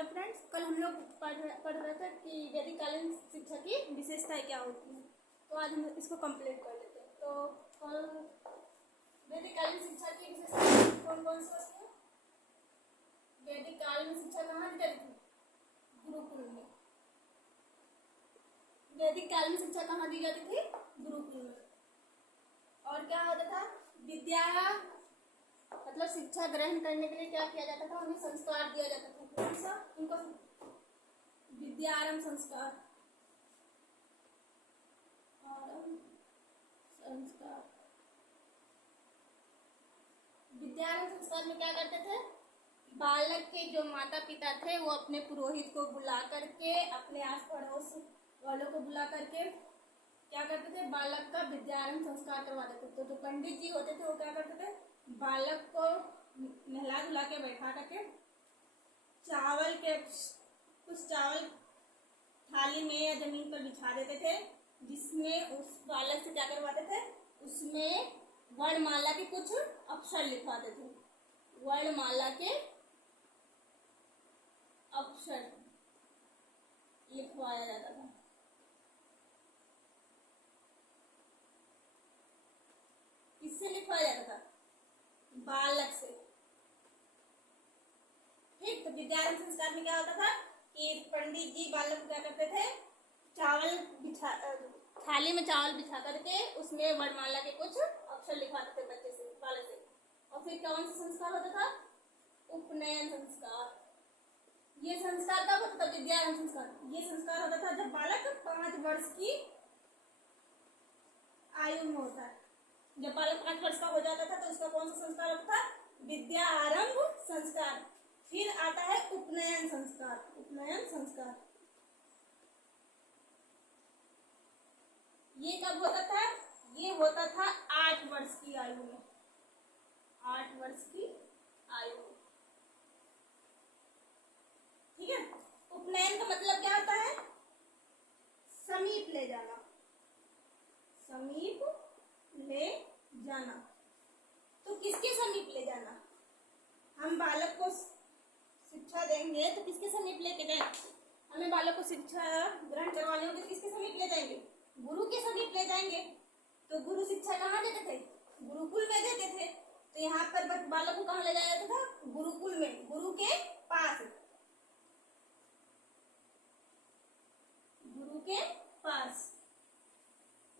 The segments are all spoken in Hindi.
हेलो फ्रेंड्स, कल हम लोग पढ़ रहे थे कि वैदिककालीन शिक्षा की विशेषताएं क्या होती हैं। तो आज हम इसको कंप्लीट कर लेते हैं। तो कल वैदिककालीन शिक्षा की विशेषताएं कौन कौन सी होती है। वैदिककालीन शिक्षा कहाँ दी जाती थी? गुरुकुल में। वैदिककालीन शिक्षा कहाँ दी जाती थी? गुरुकुल में। और क्या होता था? विद्या मतलब शिक्षा ग्रहण करने के लिए क्या किया जाता था? उन्हें संस्कार दिया जाता था। कौन सा? उनको विद्यारंभ संस्कार। संस्कार विद्यारंभ संस्कार में क्या करते थे? बालक के जो माता पिता थे वो अपने पुरोहित को बुला करके, अपने आस पड़ोस वालों को बुला करके क्या करते थे? बालक का विद्यारंभ संस्कार करवा देते थे। तो जो पंडित जी होते थे वो क्या करते थे? बालक को नहला धुला के बैठा करके कुछ चावल थाली में या जमीन पर बिछा देते थे, जिसमें उस बालक से क्या करवाते थे? उसमें वर्णमाला के कुछ अक्षर लिखवाते थे। वर्णमाला के अक्षर लिखवाया जाता था। किससे लिखवाया जाता था? बालक से। ठीक। तो विद्यारंभ संस्कार में क्या होता था कि पंडित जी बालक को क्या करते थे? थाली में चावल बिछा करके उसमें वर्णमाला के कुछ अक्षर लिखवाते थे बच्चे से, बालक से। और फिर कौन सा संस्कार होता था? उपनयन संस्कार। ये संस्कार कब होता था? विद्यारंभ संस्कार। ये संस्कार होता था जब बालक 5 वर्ष की आयु में होता है। जब बालक 5 वर्ष का हो जाता था तो उसका कौन सा संस्कार होता था? विद्या आरंभ संस्कार। फिर आता है उपनयन संस्कार। उपनयन संस्कार ये कब होता था? ये होता था 8 वर्ष की आयु में। 8 वर्ष की आयु में। ठीक है। उपनयन का मतलब क्या होता है? समीप ले जाना। समीप ले जाना। तो किसके समीप ले जाना? हम बालक को शिक्षा देंगे तो किसके समीप लेके जाएंगे? हमें बालक को शिक्षा ग्रहण करवाने होगी तो किसके समीप ले जाएंगे? गुरु के समीप ले जाएंगे। तो गुरु शिक्षा कहाँ देते थे? गुरुकुल में देते थे। तो यहाँ पर बालक को कहाँ ले जाया जाता था? गुरुकुल में, गुरु के पास। गुरु के पास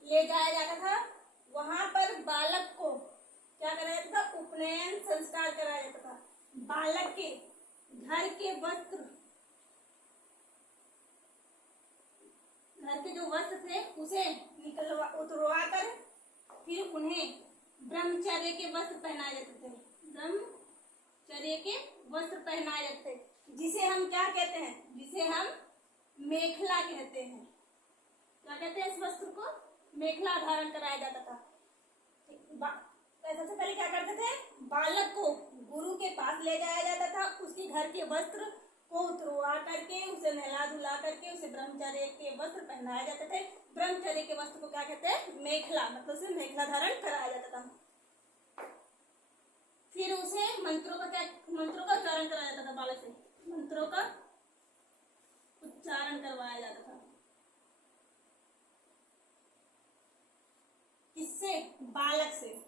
ले जाया जाता था। वहां पर बालक को क्या कराया जाता था? उपनयन संस्कार कराया जाता था। बालक के घर के जो वस्त्र थे उसे उतरवा कर फिर उन्हें ब्रह्मचर्य के वस्त्र पहनाए जाते थे। ब्रह्मचर्य के वस्त्र पहनाए जाते थे, जिसे हम क्या कहते हैं? जिसे हम मेखला कहते हैं। क्या कहते हैं इस वस्त्र को? मेखला धारण कराया जाता था। सबसे पहले क्या करते थे? बालक को गुरु के पास ले जाया जाता था। उसके घर के वस्त्र को उतरवा करके, उसे नहला धुला करके उसे ब्रह्मचर्य के वस्त्र पहनाए जाते थे। ब्रह्मचर्य के वस्त्र को क्या कहते हैं? मेखला। मतलब उसे मेखला धारण कराया जाता था। फिर उसे मंत्रों का उच्चारण कराया जाता था। बालक से मंत्रों का उच्चारण करवाया जाता था। किससे? बालक से।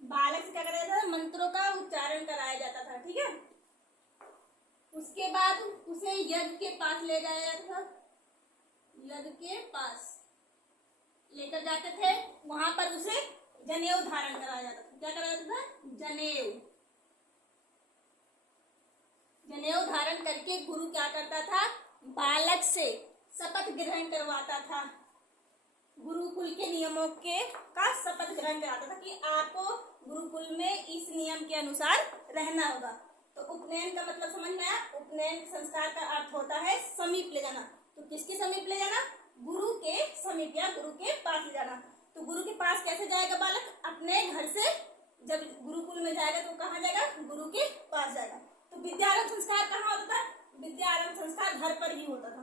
बालक से क्या कराया जाता था? मंत्रों का उच्चारण कराया जाता था। ठीक है। उसके बाद उसे यज्ञ के पास ले जाया जाता था। यज्ञ के पास लेकर जाते थे। वहां पर उसे जनेऊ धारण कराया जाता था। क्या कराया जाता था? जनेऊ। जनेऊ धारण करके गुरु क्या करता था? बालक से शपथ ग्रहण करवाता था। गुरुकुल के नियमों का शपथ ग्रहण कराता था कि आपको गुरुकुल में इस नियम के अनुसार रहना होगा। तो उपनयन का मतलब समझ में आया? उपनयन संस्कार का अर्थ होता है समीप ले जाना। तो किसके समीप ले जाना? गुरु के समीप या गुरु के पास ले जाना। तो गुरु के पास कैसे जाएगा बालक? अपने घर से जब गुरुकुल में जाएगा तो कहाँ जाएगा? गुरु के पास जाएगा। तो विद्यारंभ संस्कार कहाँ होता था? विद्यारंभ संस्कार घर पर ही होता था।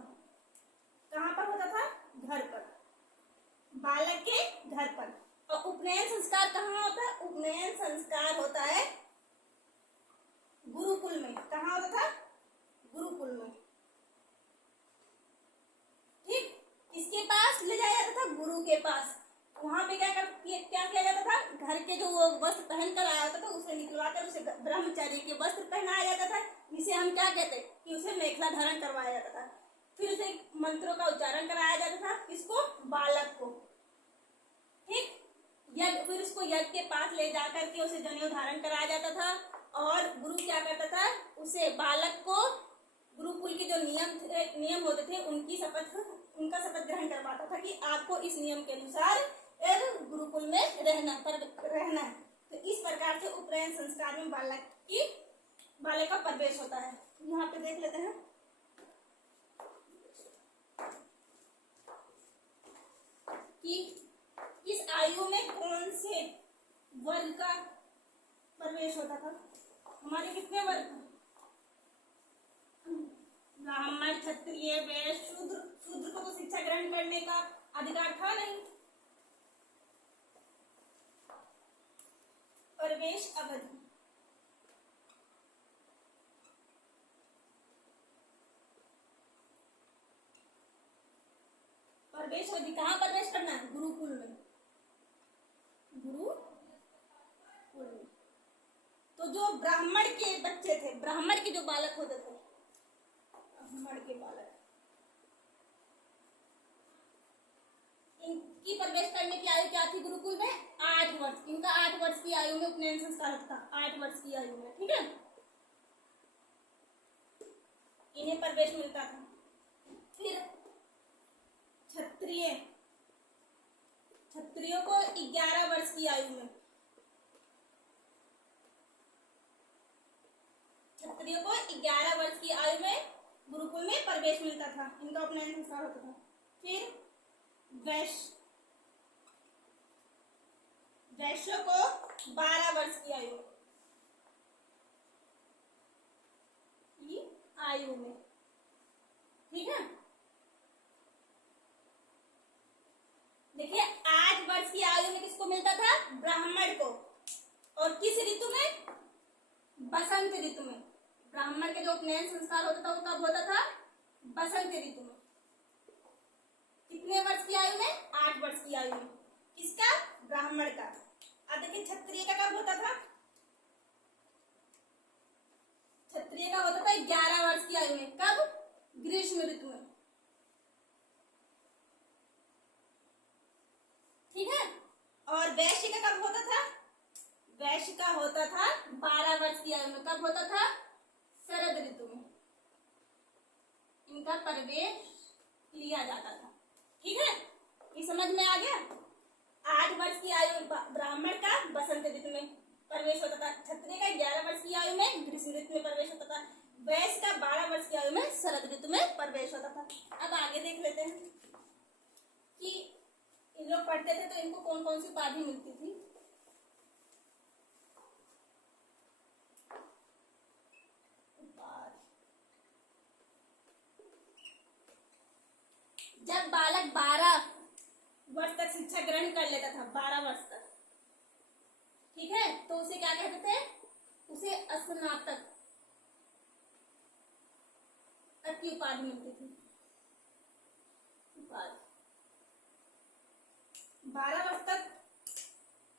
कहाँ पर होता था? घर पर, बालक के घर पर। और उपनयन संस्कार कहाँ होता है? उपनयन संस्कार होता है गुरुकुल में। कहाँ वस्त्र पहन कर आया होता था उसे निकलवा कर उसे ब्रह्मचर्य के वस्त्र पहनाया जाता था, जिसे हम क्या कहते हैं कि उसे मेखला धारण करवाया जाता था। फिर उसे मंत्रों का उच्चारण कराया जाता था, किसको? बालक को। ठीक, यज्ञ, फिर उसको यज्ञ के पास ले जाकर के उसे जनेऊ धारण कराया जाता था। और गुरु क्या करता था, उसे बालक को गुरुकुल के जो नियम होते थे उनका शपथ ग्रहण करवाता था कि आपको इस नियम के अनुसार गुरुकुल में रहना है। तो इस प्रकार से उपनयन संस्कार में बालक का प्रवेश होता है। यहाँ पे देख लेते हैं कि इस आयु में कौन से वर्ग का प्रवेश होता था। हमारे कितने वर्ग? ब्राह्मण, क्षत्रिय, वैश्य, शूद्र को तो शिक्षा ग्रहण करने का अधिकार था नहीं। प्रवेश अवधि, प्रवेश अवधि, कहाँ प्रवेश करना है? गुरुकुल में। गुरुकुल में तो जो ब्राह्मण के बच्चे थे, ब्राह्मण के जो बालक होते थे, ब्राह्मण के बालक, इनकी प्रवेश करने की आयु क्या थी गुरुकुल में? 8 वर्ष। इनका 8 वर्ष की आयु में उपनयन संस्कार होता था, 8 वर्ष की आयु में। ठीक है, इन्हें प्रवेश मिलता था। फिर क्षत्रियों को 11 वर्ष की आयु में, क्षत्रियों को 11 वर्ष की आयु में गुरुकुल में प्रवेश मिलता था, इनका उपनयन संस्कार होता था। फिर वैश्यों को 12 वर्ष की आयु में। ठीक है, देखिए 8 वर्ष की आयु में किसको मिलता था? ब्राह्मण को। और किस ऋतु में? बसंत ऋतु में। ब्राह्मण के जो उपनयन संस्कार होता था वो कब होता था? बसंत ऋतु में। कितने वर्ष की आयु में? 8 वर्ष की आयु में। किसका? ब्राह्मण का। अब देखिए क्षत्रिय का कब होता था? क्षत्रिय का होता था 11 वर्ष की आयु में। कब? ग्रीष्म ऋतु में। ठीक है, और वैश्य का कब होता था? वैश्य का होता था 12 वर्ष की आयु में। कब होता था? शरद ऋतु में इनका प्रवेश लिया जाता था। ठीक है, ये समझ में आ गया? 8 वर्ष की आयु ब्राह्मण का बसंत ऋतु में प्रवेश होता था, क्षत्रिय का 11 वर्ष की आयु में ग्रीष्म ऋतु में प्रवेश होता था, वैश्य का 12 वर्ष की आयु में शरद ऋतु में प्रवेश होता था। अब आगे देख लेते हैं कि इन लोग पढ़ते थे तो इनको कौन कौन सी उपाधि मिलती थी। जब बालक 12 वर्ष तक शिक्षा ग्रहण कर लेता था, 12 वर्ष तक, ठीक है, तो उसे क्या कहते थे? उसे स्नातक की उपाधि मिलती थी। 12 वर्ष तक,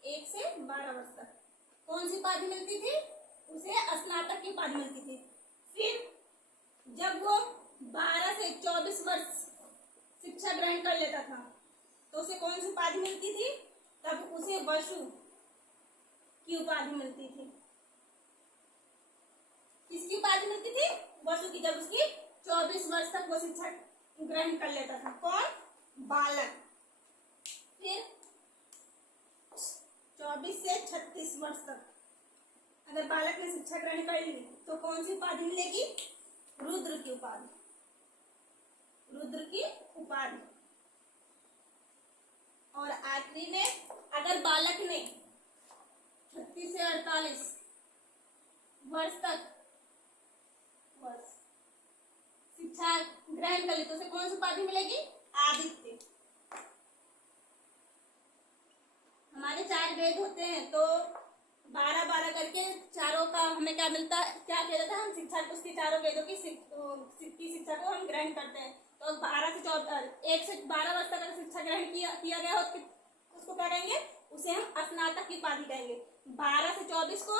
1 से 12 वर्ष तक कौन सी उपाधि मिलती थी? उसे स्नातक की उपाधि मिलती थी। फिर जब वो 12 से 24 वर्ष शिक्षा ग्रहण कर लेता था तो उसे कौन सी उपाधि मिलती थी? तब उसे वसु की उपाधि मिलती थी। किसकी उपाधि मिलती थी? वसु की। जब उसकी 24 वर्ष तक वो शिक्षा ग्रहण कर लेता था। कौन? बालक। फिर 24 से 36 वर्ष तक अगर बालक ने शिक्षा ग्रहण कर ली तो कौन सी उपाधि मिलेगी? रुद्र की उपाधि। रुद्र की उपाधि। और आखिरी में अगर बालक ने 36 से 48 वर्ष तक शिक्षा ग्रहण कर ली तो उसे कौन सी उपाधि मिलेगी? आदित्य। हमारे 4 वेद होते हैं तो 12-12 करके चारों का हमें क्या मिलता है? क्या कह जाता है? हम शिक्षा उसकी चारों वेदों की शिक्षा को हम ग्रहण करते हैं। तो 12 से 1 से 12 वर्ष तक अगर शिक्षा ग्रहण किया गया हो तो उसको क्या कहेंगे? उसे हम स्नातक की उपाधि कहेंगे। 12 से 24 को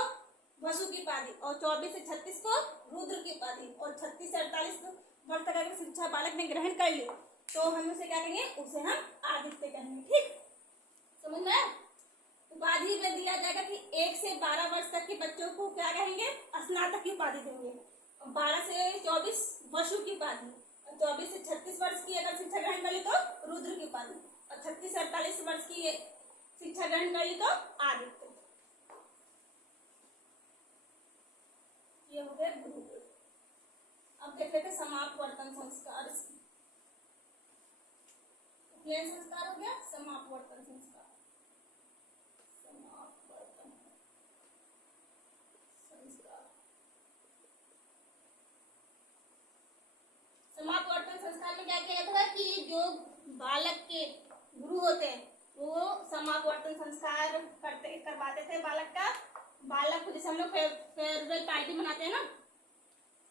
वसु की उपाधि और 24 से 36 को रुद्र की उपाधि और 36 से 48 वर्ष तक अगर शिक्षा बालक ने ग्रहण कर ली तो हम उसे क्या कहेंगे, उसे हम आदित्य कहेंगे। ठीक, समझ में आया? उपाधि में दिया जाएगा कि 1 से 12 वर्ष तक के बच्चों को क्या कहेंगे, स्नातक की उपाधि देंगे। 12 से 24 वसु की उपाधि और 24 से 36 वर्ष की अगर शिक्षा ग्रहण कर ली तो रुद्र की उपाधि और 36 से 48 वर्ष की शिक्षा ग्रहण कर ली तो आदित्य। ये हो गए गुरुकुल। अब देख लेते समापवर्तन संस्कार। उपनयन संस्कार हो गया, समापवर्तन संस्कार। समापवर्तन संस्कार, समापवर्तन संस्कार में क्या किया जाता है कि जो बालक के गुरु होते हैं वो समापवर्तन संस्कार करवाते थे बालक का। बालक को जैसे हम लोग फेयरवेल पार्टी मनाते हैं ना,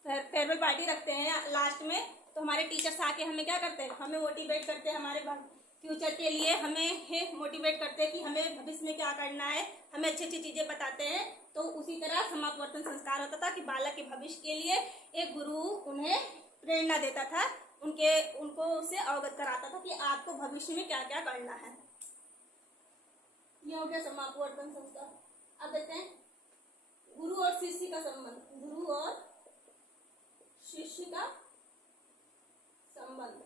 फेयरवेल पार्टी रखते हैं लास्ट में, तो हमारे टीचर्स आके हमें क्या करते हैं, हमें मोटिवेट करते हैं, हमारे फ्यूचर के लिए हमें मोटिवेट करते हैं कि हमें भविष्य में क्या करना है, हमें अच्छी अच्छी चीजें बताते हैं। तो उसी तरह समापवर्तन संस्कार होता था कि बालक के भविष्य के लिए एक गुरु उन्हें प्रेरणा देता था, उनको उससे अवगत कराता था कि आपको भविष्य में क्या क्या करना है। ये हो गया समापवर्तन संस्कार। अब देखते हैं गुरु और शिष्य का संबंध। गुरु और शिष्य का संबंध,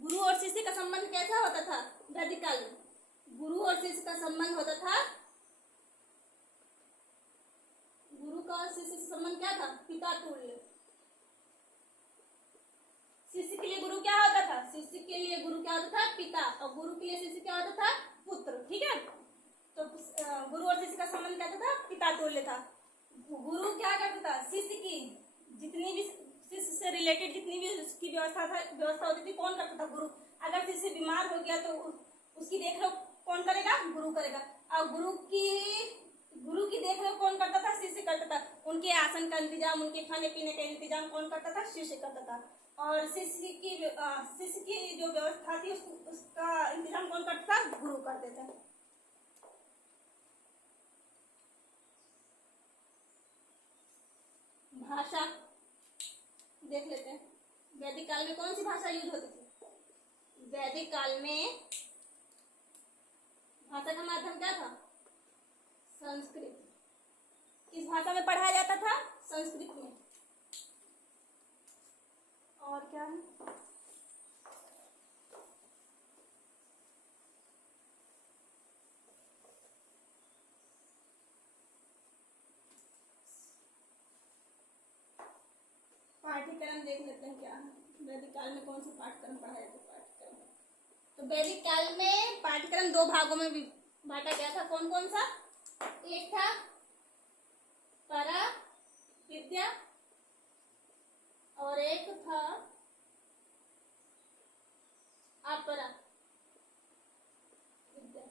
गुरु और शिष्य का संबंध कैसा होता था वैदिक काल में? गुरु और शिष्य का संबंध होता था, गुरु का और शिष्य से संबंध क्या था, पिता तुल्य। शिष्य के लिए गुरु क्या होता था, शिष्य के लिए गुरु क्या होता था, पिता, और गुरु के लिए शिष्य क्या होता था, पुत्र। ठीक है, तो गुरु और शिष्य का संबंध क्या था, पिता तुल्य था। गुरु क्या करता था, शिष्य की जितनी भी, शिष्य से रिलेटेड जितनी भी उसकी व्यवस्था होती थी कौन करता था, गुरु। अगर शिष्य बीमार हो गया तो उसकी देखरेख कौन करेगा, गुरु करेगा। और गुरु की देखरेख कौन करता था, शिष्य करता था। उनके आसन का इंतजाम, उनके खाने पीने का इंतजाम कौन करता था, शिष्य करता था। और शिष्य की जो व्यवस्था थी उसका इंतजाम कौन करता था, गुरु करते थे। भाषा देख लेते हैं। वैदिक काल में कौन सी भाषा यूज होती थी? वैदिक काल में भाषा का माध्यम क्या था, संस्कृत। किस भाषा में पढ़ाया जाता था, संस्कृत में। और क्या है, पाठ्यक्रम देख लेते हैं क्या है वैदिक काल में, कौन सा पाठ्यक्रम पढ़ाया जाता है। पाठ्यक्रम तो वैदिक काल में पाठ्यक्रम 2 भागों में भी बांटा गया था। कौन कौन सा? एक था परा विद्या और एक था अपरा विद्या।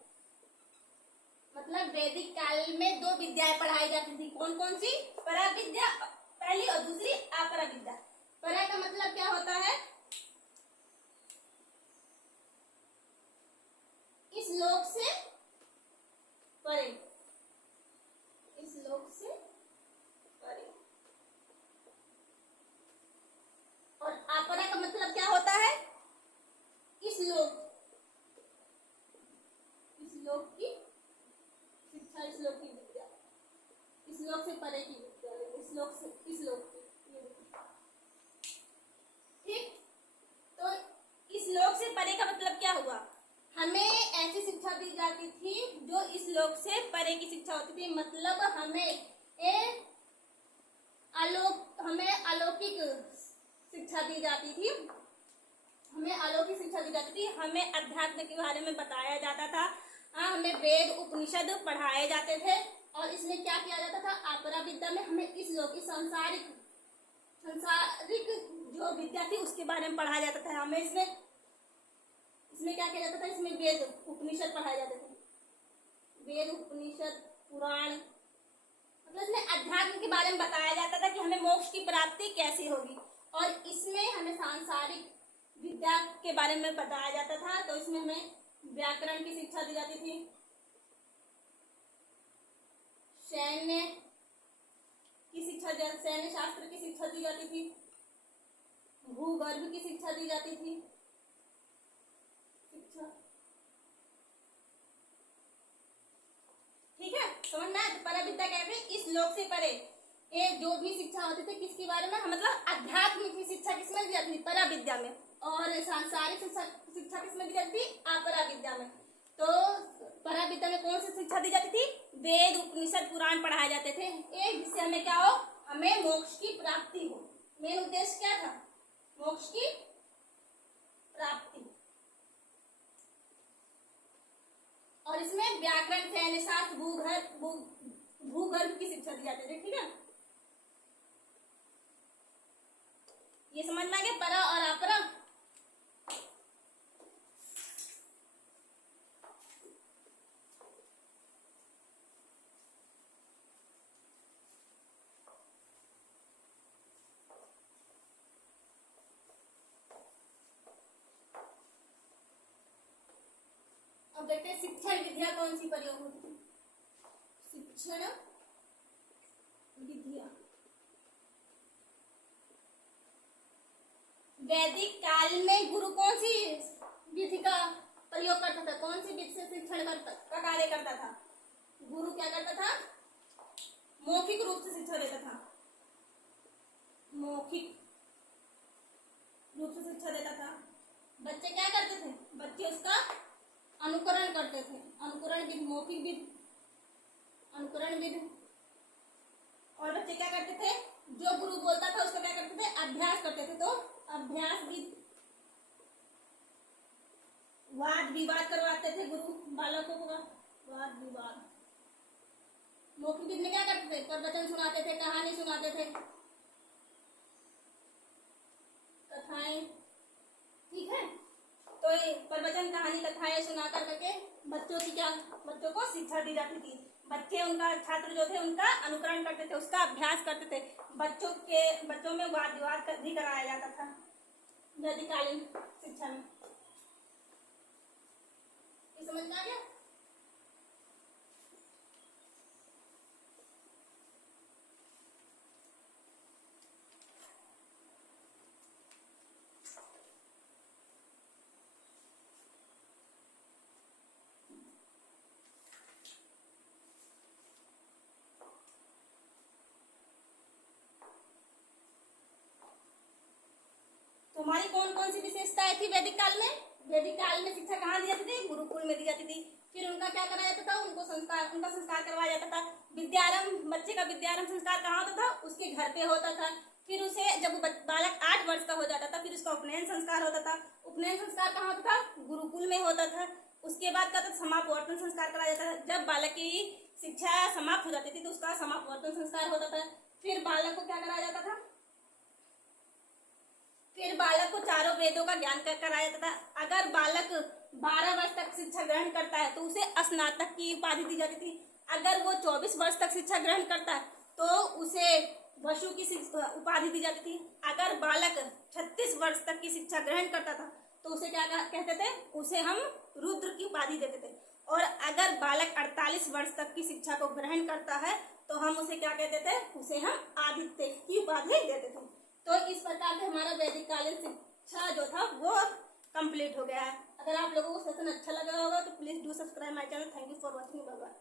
मतलब वैदिक काल में 2 विद्याएं पढ़ाई जाती थी। कौन कौन सी? परा विद्या पहली और दूसरी अपरा विद्या। परा का मतलब क्या होता है, इस लोक से परे, इस लोक से परे। और अपरा का मतलब क्या होता है, इस लोक की शिक्षा, इस लोक की विद्या, इस लोक से परे की विद्या, इस लोक से इस लोक की। ठीक, तो इस लोक से परे का मतलब क्या हुआ, हमें ऐसी शिक्षा दी जाती थी जो इस लोक से परे की शिक्षा होती थी। मतलब हमें अलौकिक शिक्षा दी जाती थी, हमें अलौकिक शिक्षा दी जाती थी। हमें अध्यात्म के बारे में बताया जाता था, हमें वेद उपनिषद पढ़ाए जाते थे। और इसमें क्या किया जाता था, अपरा विद्या में हमें इस लोक की सांसारिक जो विद्या थी उसके बारे में पढ़ाया जाता था। हमें इसमें क्या किया जाता था, इसमें वेद उपनिषद पढ़ाए जाते थे। वेद उपनिषद पुराण, मतलब इसमें अध्यात्म के बारे में बताया जाता था कि हमें मोक्ष की प्राप्ति कैसे होगी। और इसमें हमें सांसारिक विद्या के बारे में बताया जाता था। तो इसमें हमें व्याकरण की शिक्षा दी जाती थी, सैन्य की शिक्षा, सैन्य शास्त्र की शिक्षा दी जाती थी, भूगर्भ की शिक्षा दी जाती थी। शिक्षा, ठीक है, समझ में आया? तो पर विद्या कहते हैं इस लोक से परे। ये जो भी शिक्षा होती थी किसके बारे में, मतलब अध्यात्म की शिक्षा किसमें दी जाती थी, परा विद्या में। और सांसारिक शिक्षा किसमें दी जाती थी, अपरा विद्या में। तो परा विद्या में कौन सी शिक्षा दी जाती थी, वेद उपनिषद पुराण पढ़ाए जाते थे, एक जिससे हमें क्या हो, हमें मोक्ष की प्राप्ति हो। मेन उद्देश्य क्या था, मोक्ष की प्राप्ति। और इसमें व्याकरण, सैन्य शास्त्र, भूगर्भ की शिक्षा दी जाती थी, ठीक है। ये समझ में आ गया, परा और अपरा। अब देखते हैं शिक्षण विद्या कौन सी प्रयोग होती है। शिक्षण विद्या वैदिक काल में गुरु कौन सी विधि का प्रयोग करता था, कौन सी विधि से शिक्षण का कार्य करता था। गुरु क्या करता था, मौखिक रूप से शिक्षा देता था, मौखिक रूप से शिक्षा देता था। बच्चे क्या करते थे, बच्चे उसका अनुकरण करते थे, अनुकरण विधि, मौखिक विधि, अनुकरण विधि। और बच्चे क्या करते थे, जो गुरु बोलता था उसको क्या करते थे, अभ्यास करते थे। तो अभ्यास विधि, वाद विवाद करवाते थे गुरु बालकों को, वाद विवाद। मौखिक विधि में क्या करते थे, प्रवचन सुनाते थे, कहानी सुनाते थे, कथाएं, ठीक है। तो ये प्रवचन, कहानी, कथाएं सुना करके बच्चों की क्या, बच्चों को शिक्षा दी जाती थी। बच्चे, उनका छात्र जो थे उनका अनुकरण करते थे, उसका अभ्यास करते थे। बच्चों में वाद विवाद भी कराया जाता था वैदिककालीन शिक्षा में। ये समझ में आ गया। हमारी कौन कौन सी विशेषताएं थी वैदिक काल में। वैदिक काल में शिक्षा कहाँ दी जाती थी, गुरुकुल में दी जाती थी। फिर उनका क्या कराया जाता था, उनका संस्कार करवाया जाता था। विद्यारंभ, बच्चे का विद्यारंभ संस्कार कहाँ होता था, उसके घर पे होता था। फिर उसे जब बालक 8 वर्ष का हो जाता था फिर उसका उपनयन संस्कार होता था। उपनयन संस्कार कहाँ होता था, गुरुकुल में होता था। उसके बाद का समापवर्तन संस्कार कराया जाता था। जब बालक की शिक्षा समाप्त हो जाती थी तो उसका समापवर्तन संस्कार होता था। फिर बालक को क्या कराया जाता था, फिर बालक को चारों वेदों का ज्ञान कराया जाता था। अगर बालक 12 वर्ष तक शिक्षा ग्रहण करता है तो उसे स्नातक की उपाधि दी जाती थी। अगर वो 24 वर्ष तक शिक्षा ग्रहण करता है तो उसे वसु की उपाधि दी जाती थी। अगर बालक 36 वर्ष तक की शिक्षा ग्रहण करता था तो उसे क्या कहते थे, उसे हम रुद्र की उपाधि देते थे। और अगर बालक 48 वर्ष तक की शिक्षा को ग्रहण करता है तो हम उसे क्या कहते थे, उसे हम आदित्य की उपाधि देते थे। तो इस प्रकार से हमारा वैदिक कालीन शिक्षा जो था वो कंप्लीट हो गया है। अगर आप लोगों को सेशन अच्छा लगा होगा तो please do subscribe my channel. Thank you for watching. Bye bye.